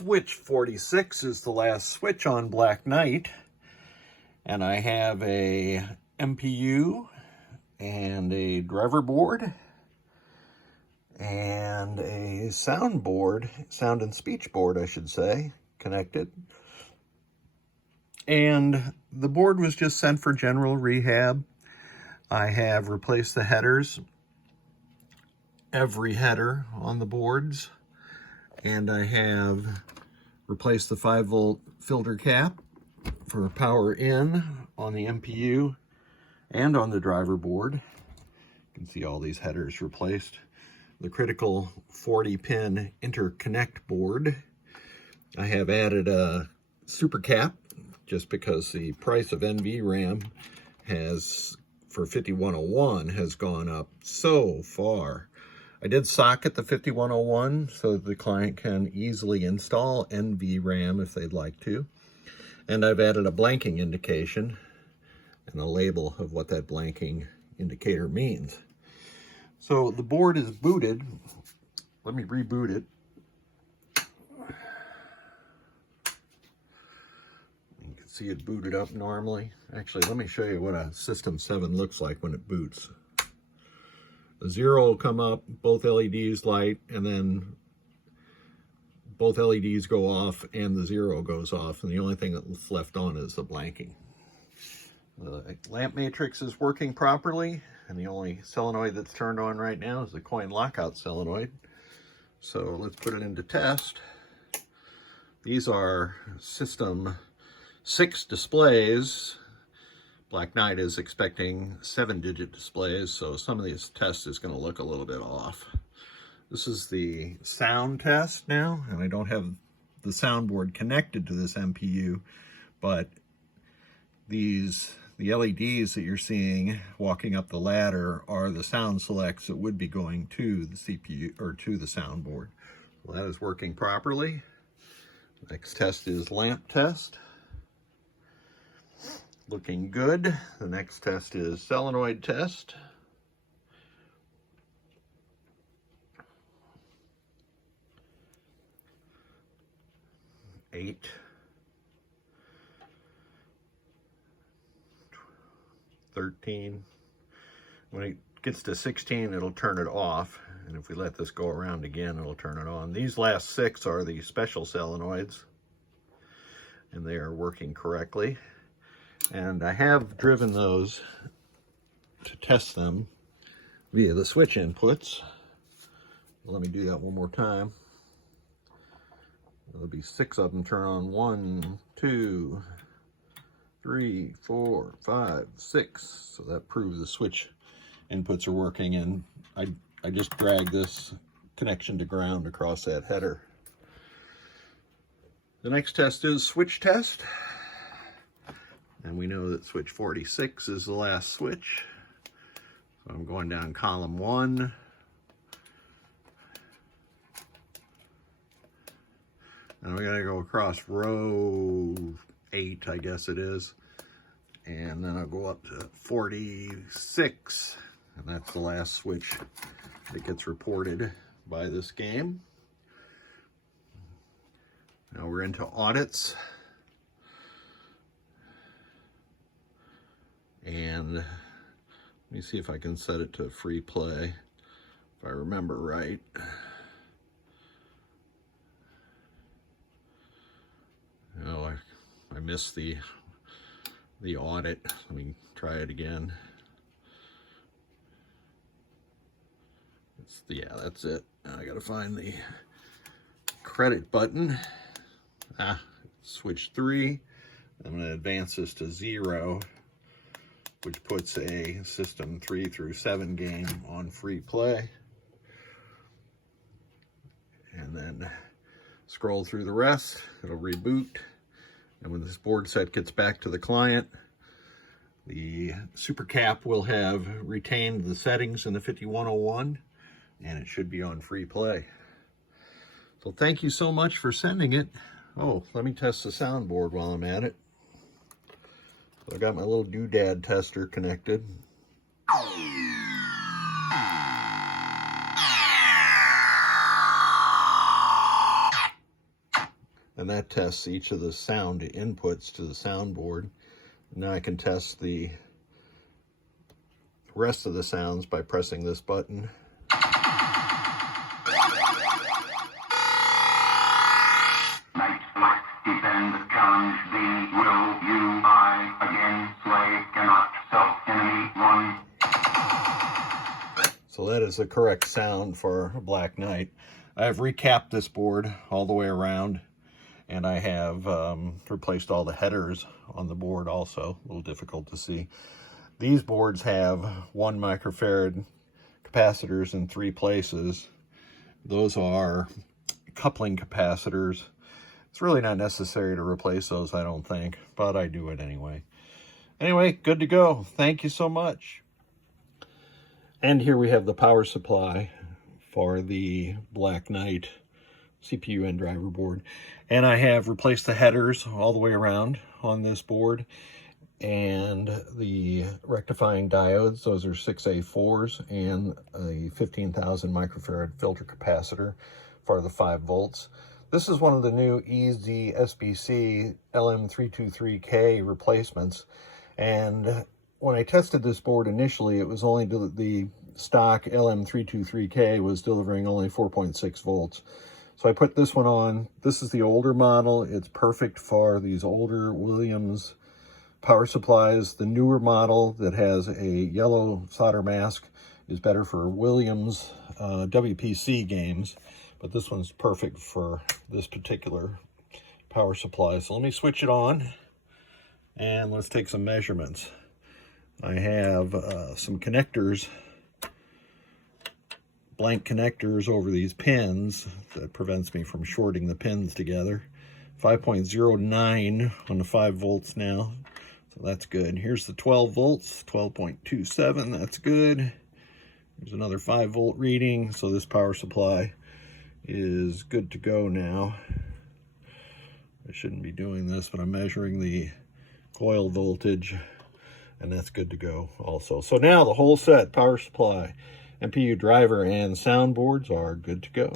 Switch 46 is the last switch on Black Knight, and I have a MPU and a driver board and a sound and speech board, I should say, connected. And the board was just sent for general rehab. I have replaced the headers, every header on the boards, and I have replaced the 5-volt filter cap for power in on the MPU and on the driver board. You can see all these headers replaced. The critical 40-pin interconnect board. I have added a super cap just because the price of NVRAM has, for 5101, has gone up so far. I did socket the 5101 so that the client can easily install NVRAM if they'd like to. And I've added a blanking indication and a label of what that blanking indicator means. So the board is booted. Let me reboot it. You can see it booted up normally. Actually, let me show you what a System 7 looks like when it boots. The 0 will come up, both LEDs light, and then both LEDs go off and the 0 goes off, and the only thing that's left on is the blanking. The lamp matrix is working properly, and the only solenoid that's turned on right now is the coin lockout solenoid. So let's put it into test. These are System 6 displays. Black Knight is expecting 7-digit displays, so some of these tests is going to look a little bit off. This is the sound test now, and I don't have the soundboard connected to this MPU, but the LEDs that you're seeing walking up the ladder are the sound selects that would be going to the CPU or to the soundboard. Well, that is working properly. Next test is lamp test. Looking good. The next test is solenoid test. Eight. 13. When it gets to 16, it'll turn it off. And if we let this go around again, it'll turn it on. These last 6 are the special solenoids, and they are working correctly. And I have driven those to test them via the switch inputs. Let me do that one more time. There'll be 6 of them turn on. 1, 2, 3, 4, 5, 6. So that proves the switch inputs are working, and I just dragged this connection to ground across that header. The next test is switch test. And we know that switch 46 is the last switch. So I'm going down column 1. And we're going to go across row 8, I guess it is. And then I'll go up to 46. And that's the last switch that gets reported by this game. Now we're into audits. And let me see if I can set it to free play, if I remember right. No, I missed the audit. Let me try it again. Yeah, that's it. Now I gotta find the credit button. Switch 3. I'm gonna advance this to 0. Which puts a System 3 through 7 game on free play. And then scroll through the rest, it'll reboot. And when this board set gets back to the client, the super cap will have retained the settings in the 5101, and it should be on free play. So thank you so much for sending it. Oh, let me test the soundboard while I'm at it. So I got my little doodad tester connected. and that tests each of the sound inputs to the soundboard. Now I can test the rest of the sounds by pressing this button. So that is the correct sound for a black night. I have recapped this board all the way around, and I have replaced all the headers on the board also. A little difficult to see. These boards have 1 microfarad capacitors in 3 places. Those are coupling capacitors. It's really not necessary to replace those, I don't think, but I do it anyway. Anyway, good to go. Thank you so much. And here we have the power supply for the Black Knight CPU and driver board. And I have replaced the headers all the way around on this board. And the rectifying diodes, those are 6A4s, and a 15,000 microfarad filter capacitor for the 5 volts. This is one of the new Easy SBC LM323K replacements. And when I tested this board initially, it was only the stock LM323K was delivering only 4.6 volts. So I put this one on. This is the older model. It's perfect for these older Williams power supplies. The newer model that has a yellow solder mask is better for Williams WPC games, but this one's perfect for this particular power supply. So let me switch it on and let's take some measurements. I have some connectors, blank connectors over these pins that prevents me from shorting the pins together. 5.09 on the 5 volts now, so that's good. Here's the 12 volts, 12.27, that's good. There's another 5 volt reading, so this power supply is good to go now. I shouldn't be doing this, but I'm measuring the coil voltage, and that's good to go also. So now the whole set, power supply, MPU driver, and soundboards are good to go.